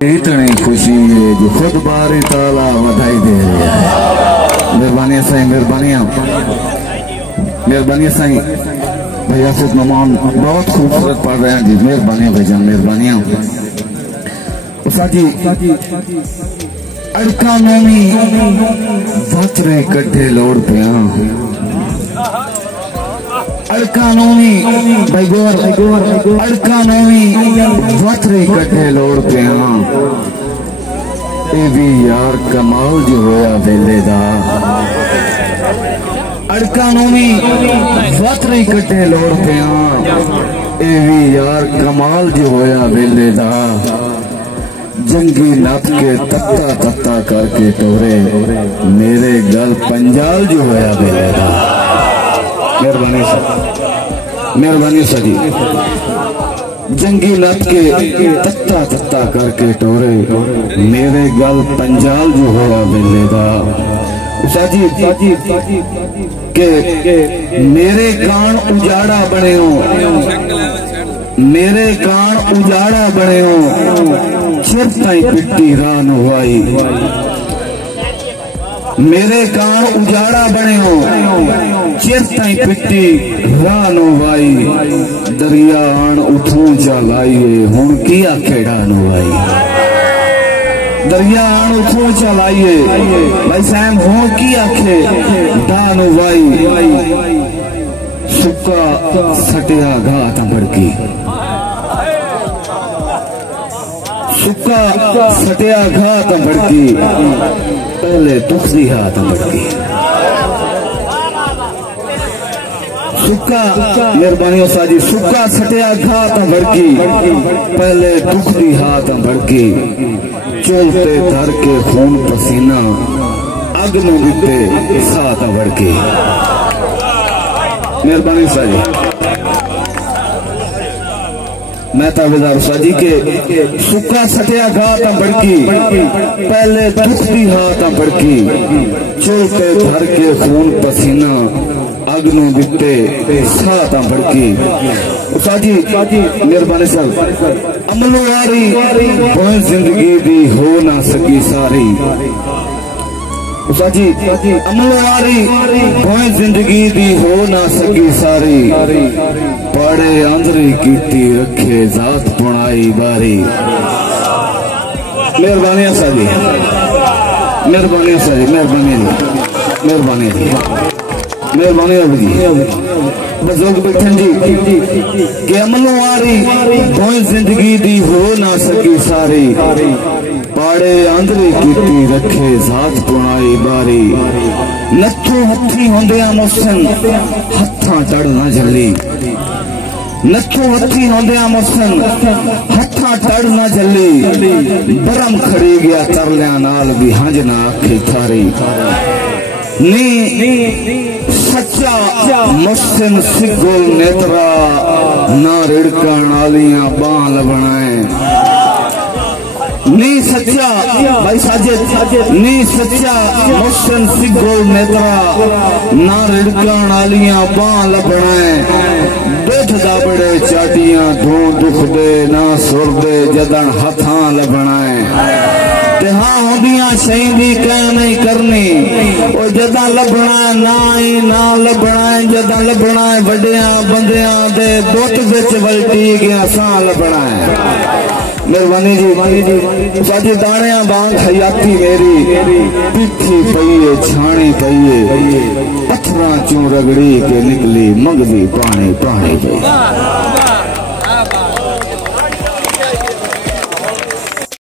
इतनी खुशी है जो खुद बारी ताला बधाई दे रही है। मेहरबानी साईं, मेहरबानी साईं। भैया से मेहमान बहुत खूबसूरत पढ़ रहे हैं जी। मेहरबानी भैया, मेहरबानी जी। अड़का नौमी वातरे कट्ठे लोड़ पे अड़का नौमी भाई गोर अड़का नौमी वातरे कट्ठे लोड़ पे ए भी यार कमाल जो होया वेले दा। अड़का नौमी वातरे कट्ठे लोड़ पे ए भी यार कमाल जो होया वेले दा। जंगी नप के तत्ता तत्ता करके टोरे मेरे गल पंजाल जो होया वेले दा। मेहरबानी सर, मेहरबानी सर जी। जंगी लत के तत्ता तत्ता करके टोरे मेरे गल पंजाल जो होया वेले दा। जी के मेरे कान उजाड़ा बने हो, मेरे कान उजाड़ा बने हो चिर ताई पिट्टी रान हुआई। मेरे कान उजाड़ा बने हो चिर ताई पिट्टी रान हुआई। दरिया आन उठूं चलाइए हुण की आखे डान हुआई। दरिया आन उठूं चलाइए भाई सैम हुण की आखे डान हुआई। सुक्का सटिया घात भड़की, सुक्का सटिया घात भड़की पहले दुखदी हाथ भड़की। सुक्का मेहरबानी साजी। सुक्का सटिया घात भड़की पहले दुखदी हाथ भड़की। चलते धर के खून पसीना अग में बिते साथ भड़की। मेहरबानी साजी। मैं ताबेदार साजी के सुक्का सटिया घात भड़की पहले दुखदी हाथ भड़की। चलते धर के खून पसीना अग में बिते साथ भड़की। साजी मेहरबानी साहब। अमलवारी कोई जिंदगी दी हो ना सकी सारी। साजी अमलवारी कोई जिंदगी दी हो ना सकी सारी। पड़े आंदरी कीती रखे जात पुणाई बारी। मेहरबानी साजी, मेहरबानी साजी, मेहरबानी मेहरबानी मेहरबानी बुजुर्ग बैठन जी के अमलवारी कोई जिंदगी दी हो ना सकी सारी। पाड़े आंदरी कीती रखे जात पुणाई बारी। नथों हथी होंदिया मुसन हथा चढ़ ना झली। नथों हथी होंदिया मुसन हथा चढ़ ना झली। बरम खड़ी गया तरलिया नाल भी हंज ना आखी थारी। नी सच्चा मुसन सिगो नेत्रा ना रिड़कण आलियां बाल बनाए। नी सच्चा भाई साजिद नी सच्चा मुसन सिगो नेत्रा ना रिड़कण आलियां बाल बनाए। बैठ दाबड़े चाटियां धू दुख दे ना सुर दे जदन हथा लबनाए। हाँ होंदियां शई भी कह नहीं करनी और जदा लभना ना ही ना लभना। जदा लभना वड्डिया बंदियां दे दुत विच वलटी गया सा लभना है। मेहरबानी जी साजी। दाणिया बांग हयाती मेरी पिठी पईए छाणी पईए। पत्थरां चूं रगड़ी के निकली मंगदी पानी पानी पई।